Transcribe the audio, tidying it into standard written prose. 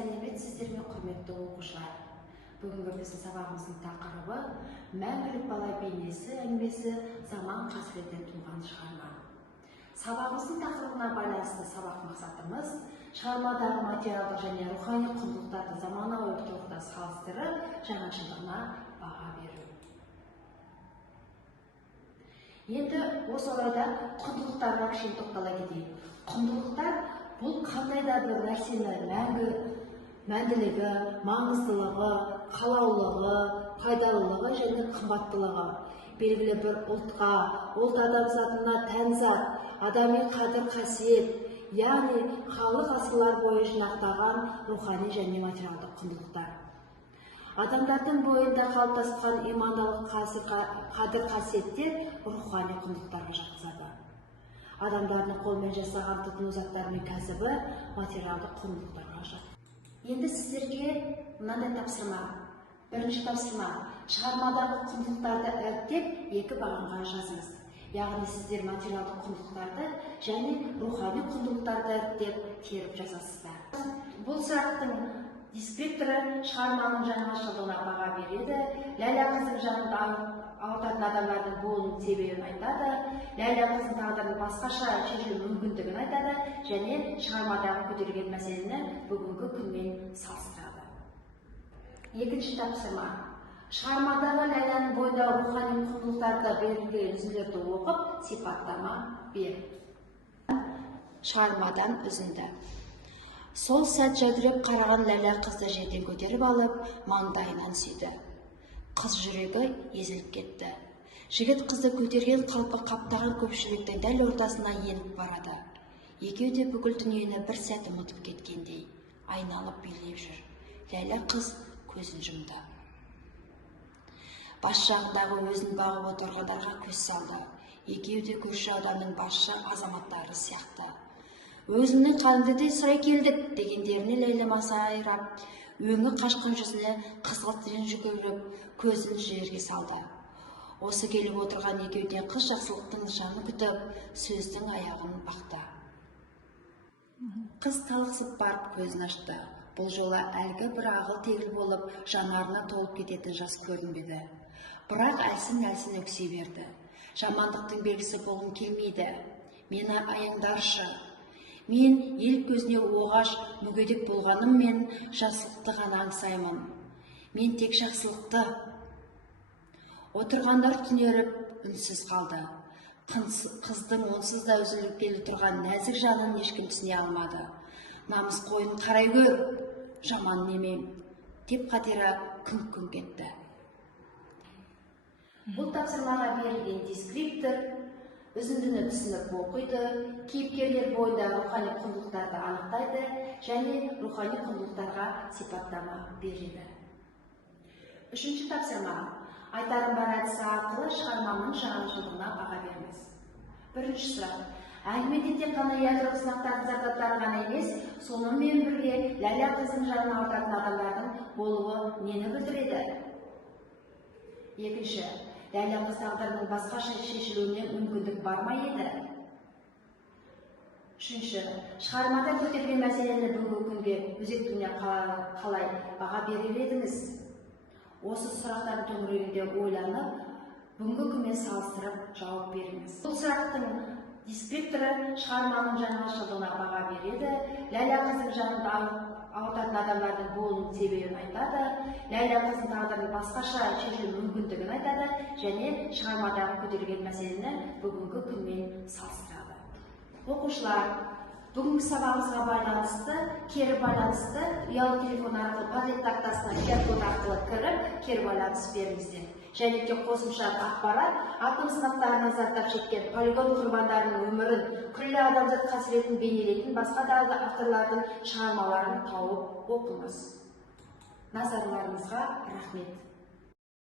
Сәлеметсіздер ме, құрметті оқушылар? Бүгінгі біздің сабағымыздың тақырыбы мәңгілік бала бейнесі әңгімесі заман қасіретінен туған шығарма. Сабағымыздың тақырыбына байланысты сабақ мақсатымыз шығармадағы материалдық және рухани құндылықтарды заманауи тұрғыда салыстырып, жаңашылдығына баға беру. Енді осы орайда құндылықтарға кішкене тоқтала кетейік. Құндылықтар бұл қандай да бір нәрсені мәнділігі, маңыздылығы, қалаулығы, пайдалылығы және қымбаттылығы, белгілі бір ұлтқа, ұлт адамзатына тән зат, адами қадір-қасиет, яғни халық ғасырлар бойы жинақтаған рухани және материалдық құндылықтар. Адамдардың бойында қалыптасқан имандылық қадір-қасиеттер рухани құндылықтарға жатқызады. Адамдардың қолмен жасаған тұтыну заттары мен кәсібі материалдық құндылықтарға жатады. Енді сіздерге мынандай тапсырма. Бірінші тапсырма: шығармадағы құндылықтарды іріктеп екі бағанға жазыңыз. Яғни сіздер материалдық құндылықтарды және рухани құндылықтарды іріктеп теріп жазасыздар. Бұл сұрақтың дискрипторы шығарманың жаңашылдығына баға береді, Ләйлә қыздың жанын ауыртатын адамдардың болуының себебін айтады, Ләйлә қыздың тағдырын басқаша шешу мүмкіндігін айтады және шығармадағы көтерілген мәселені бүгінгі күнмен салыстырады. Екінші тапсырма: шығармадағы Ләйләнің бойындағы рухани құндылықтарды берілген үзінділерді оқып, сипаттама бер. Шығармадан үзінді. Сол сәт жәудіреп қараған Ләйлә қызды жерден көтеріп алып, маңдайынан сүйді. Қыз жүрегі езіліп кетті. Жігіт қызды көтерген қалпы қаптаған көпшіліктің дәл ортасына еніп барады. Екеуі де бүкіл дүниені бір сәт ұмытып кеткендей айналып билеп жүр. Ләйлә қыз көзін жұмды. Бас жағындағы өзін бағып отырғандарға көз салды. Екеуі де көрші ауданның басшы азаматтары сияқты. Өзінің қандыдай сұрай келдік дегендеріне Ләйлә масайрап, өңі қашқан жүзіне қызғылт рең жүгіріп, көзін жерге салды. Осы келіп отырған екеуден қыз жақсылықтың нышанын күтіп, сөздің аяғын бақты. Қыз талықсып барып көзін ашты. Бұл жолы әлгі бір ағыл-тегіл болып, жанарына толып кететін жас көрінбеді. Бірақ әлсін-әлсін өкси берді. Жамандықтың белгісі болғым келмейді. Мені аяңдаршы. Мен ел көзіне оғаш, мүгедек болғаныммен жақсылықты ғана аңсаймын. Мен тек жақсылықты. Отырғандар түнеріп, үнсіз қалды. Қыздың онсыз да үзіліп келе тұрған нәзік жанын ешкім түсіне алмады. Намыс қойын қарай көр, жаман немем, деп қатера күңк-күңк етті. Бұл тапсырмаға берілген дискриптор үзіндіні түсініп оқиды, кейіпкерлер бойында рухани құндылықтарды анықтайды және рухани құндылықтарға сипаттама береді. Үшінші тапсырма: айтарым бар әдісі арқылы шығарманың жаңашылдығына баға беріңіз. Бірінші сұрақ: әңгімеде тек қана ядролық сынақтардың зардаптары ғана емес, сонымен бірге Ләйлә қыздың жанын ауыртатын адамдардың болуы нені білдіреді? Екінші: Ләйлә қыз тағдырының басқаша шешілуіне мүмкіндік бар ма еді? Үшінші: шығармада көтерген мәселені бүгінгі күнге өзектігіне қалай баға берер едіңіз? Осы сұрақтардың төңірегінде ойланып, бүгінгі күнмен салыстырып жауап беріңіз. Бұл сұрақтың дискрипторы шығарманың жаңашылдығына баға береді, Ләйлә қыздың жанын ауыртатын адамдардың болуының себебін айтады, Ләйлә қыздың тағдырын басқаша шешу мүмкіндігін айтады және шығармадағы көтерілген мәселені бүгінгі күнмен салыстырады. Оқушылар, бүгінгі сабағымызға байланысты, кері байланысты ұялы телефон арқылы падлет тақтасына диагноз арқылы кіріп, кері байланыс беріңіздер. Және де қосымша ақпарат атом сынақтарына зардап шеккен полигон құрбандарының өмірін, күллі адамзат қасіретін бейнелейтін басқа да авторлардың шығармаларын тауып оқыңыз. Назарларыңызға рахмет.